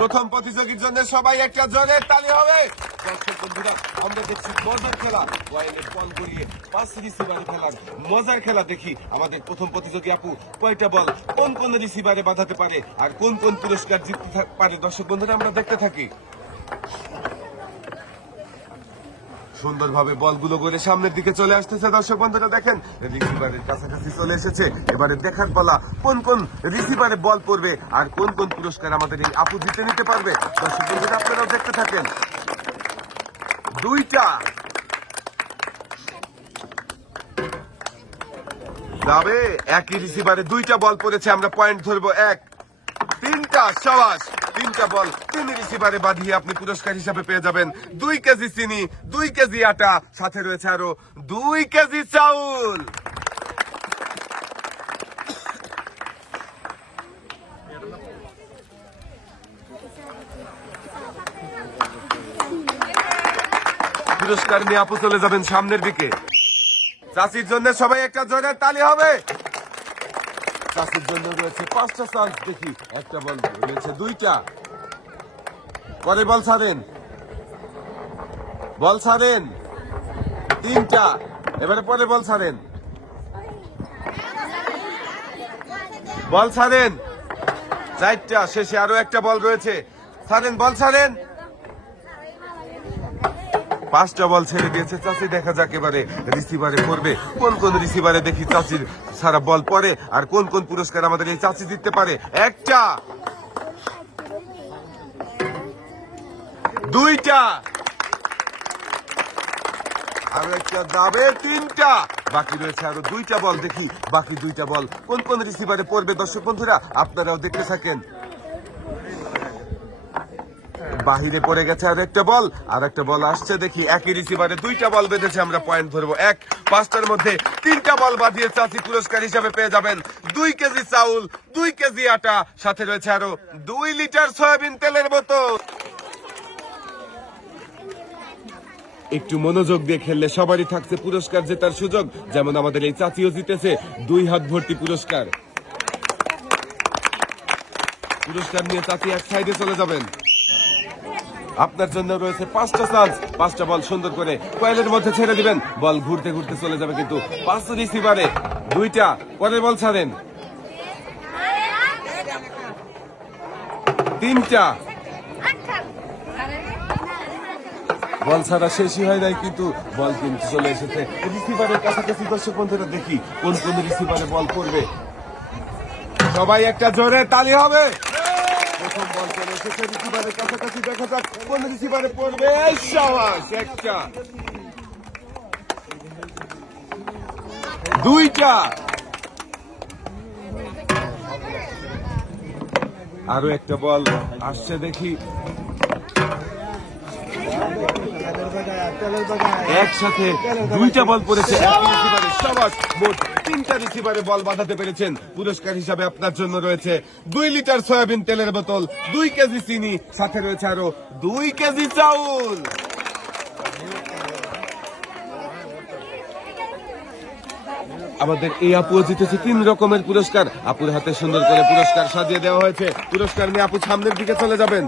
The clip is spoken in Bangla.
প্রথম প্রতিযোগীর জন্য সবাই একটা জোরে তালি হবে। দর্শক বন্ধুরা, আমরা দেখছি মজার খেলা, কয়েনের বল গড়িয়ে 5 রিসিভারে খেলার মজার খেলা দেখি। আমাদের প্রথম প্রতিযোগী আপু কয়টা বল কোন কোন রিসিভারে বাঁধাতে পারে আর কোন কোন পুরস্কার জিততে পারে। দর্শক বন্ধুরা, আমরা দেখতে থাকি। সুন্দরভাবে বলগুলো করে সামনের দিকে চলে আসতেছে। দর্শক বন্ধুরা দেখেন, রিসিভারের কাছাকাছি চলে এসেছে। এবারে দেখার পালা কোন কোন রিসিভারে বল পড়বে আর কোন কোন পুরস্কার আমাদের এই আপু জিতে নিতে পারবে। দর্শক বন্ধুরা, আপনারাও দেখতে থাকেন। দুইটা যাবে, একই রিসিভারে দুইটা বল পড়েছে, আমরা পয়েন্ট ধরবো 1। তিনটা, সাবাস, তিনটা বল 3 রিসিভারে বাঁধিয়ে আপনি পুরস্কার হিসাবে পেয়ে যাবেন 2 কেজি চিনি, 2 কেজি আটা, সাথে রয়েছে আরো 2 কেজি চাউল। পুরস্কার নিয়ে আপু চলে যাবেন সামনের দিকে। চাষির জন্য সবাই একটা জোরে তালি হবে। চাষির জন্য রয়েছে 5টা চান্স, দেখি একটা বল রয়েছে 2টা। পরে বল ছাড়েন, বল ছাড়েন 3টা। এবারে পরে বল ছাড়েন, বল ছাড়েন 4টা। শেষে আরো একটা বল রয়েছে, ছাড়েন, বল ছাড়েন। 5টা বল ছেড়ে দিয়েছে চাচি। দেখা যাক এবারে রিসিভারে পড়বে কোন কোন রিসিভারে, দেখি চাচির সারা বল পড়ে আর কোন কোন পুরস্কার আমাদের এই চাচি জিততে পারে। 1টা, 2টা, আরো একটা যাবে 3টা। বাকি রয়েছে আরো 2টা বল, দেখি বাকি 2টা বল কোন কোন রিসিভারে পড়বে। দর্শক বন্ধুরা, আপনারাও দেখতে থাকেন। বাহিরে পড়ে গেছে আর একটা বল, আর একটা বল আসছে, দেখি একই রিসিভারে 2টা বল বেঁধেছে, আমরা পয়েন্ট ধরবো 1। 5টার মধ্যে 3টা বল বাঁধিয়ে চাচি পুরস্কার হিসাবে পেয়ে যাবেন 2 কেজি চাউল, 2 কেজি আটা, সাথে রয়েছে আরো 2 লিটার সয়াবিন তেলের বোতল। একটু মনোযোগ দিয়ে খেললে সবারই থাকছে পুরস্কার জেতার সুযোগ, যেমন আমাদের এই চাচিও জিতেছে 2 হাত ভর্তি পুরস্কার। পুরস্কার নিয়ে চাচি এক সাইডে চলে যাবেন। আপনার জন্য রয়েছে 5টা চান্স, 5টা বল সুন্দর করে কয়েলের মধ্যে ছেড়ে দিবেন। বল ঘুরতে ঘুরতে চলে যাবে, কিন্তু 5 রিসিভারে 2টা। পরের বল ছাড়েন 3টা। বল ছাড়া শেষই হয় নাই, কিন্তু বল কিন্তু চলে এসেছে রিসিভারের কাছাকাছি। দর্শক বন্ধুরা, দেখি কোন কোন রিসিভারে বল পড়বে। সবাই একটা জোরে তালি হবে। প্রথম বল চলে এসেছে রিসিভারের কাছাকাছি, দেখা যাক কোন রিসিভারে পড়বে। সাবাস, 1টা, 2টা, আরো একটা বল আসছে, দেখি একসাথে 2টা বল পড়েছে একই রিসিভারে। সাবাস, মোট 3টা রিসিভারে বল বাঁধাতে পেরেছেন। পুরস্কার হিসাবে আপনার জন্য রয়েছে 2 লিটার সয়াবিন তেলের বোতল, 2 কেজি চিনি, সাথে রয়েছে আরো 2 কেজি চাউল। আমাদের এই আপু জিতেছে 3 রকমের পুরস্কার। আপুর হাতে সুন্দর করে পুরস্কার সাজিয়ে দেওয়া হয়েছে। পুরস্কার নিয়ে আপু সামনের দিকে চলে যাবেন।